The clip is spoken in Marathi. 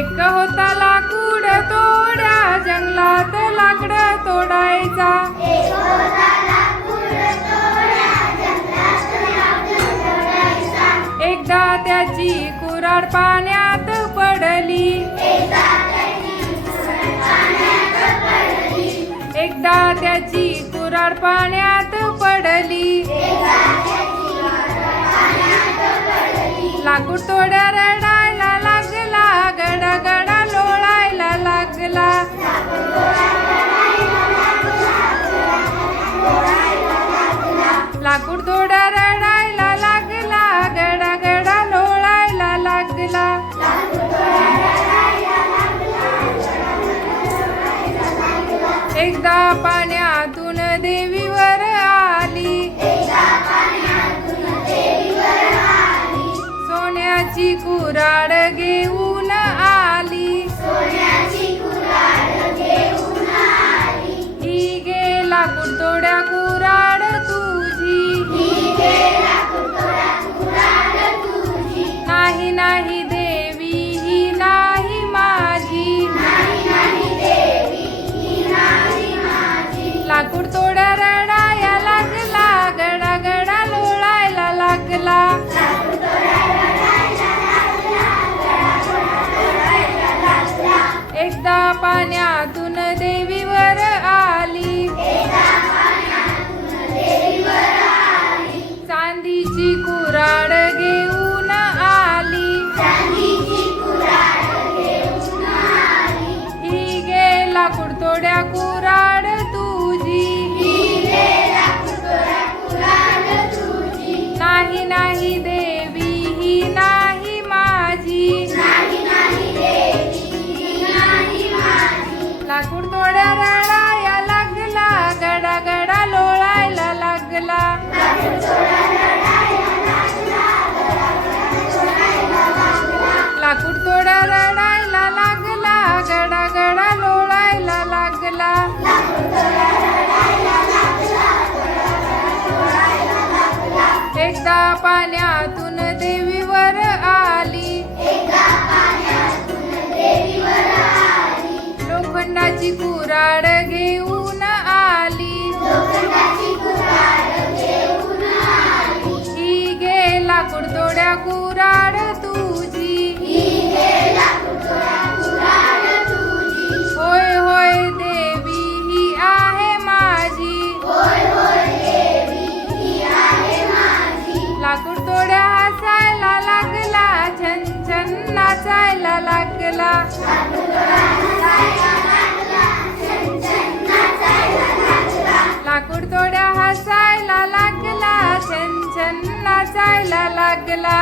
एक होता लाकूड तोड्या जंगलात लाकडं तोडायचा. एकदा त्याची कुऱ्हाड पाण्यात पडली. एकदा त्याची कुऱ्हाड पाण्यात पडली. लाकूड तोड्या रडायला लागला, गडागडा लोळायला लागला. लाकूड तोड्या रडायला लागला, गडागडा लोळायला लागला. एकदा पाण्यातून देवीवर आली. सोन्याची कुऱ्हाड घेऊन आली. ही गे लाकूड तोड्या कुऱ्हाड तुझी. नाही नाही देवी ही नाही माझी. लाकूड तोड्या रडाया लागला, गडागडा लोळायला लागला. एकदा पाण्यातून देवीवर आली. चांदीची कुऱ्हाड घेऊन आली. ही गे लाकूड तोड्या कुऱ्हाड तुझी. नाही नाही देवी ही नाही माझी. लाकूड तोड्या रडाया लागला, गडागडा लोळायला लागला. लाकूड तोड्या रडायला लागला, गडागडा लोळायला लागला. एकदा पाण्यातून देवीवर आली. लोखंडाची कुऱ्हाड घेऊन आली. ही गे लाकूड तोड्या कुऱ्हाड तुझी. होय होय देवी ही आहे माझी. लाकूड तोड्या हसायला लागला, छन छन नाचायला लागला. लाकूड तोड्या हसायला लागला, छन छन नाचायला लागला.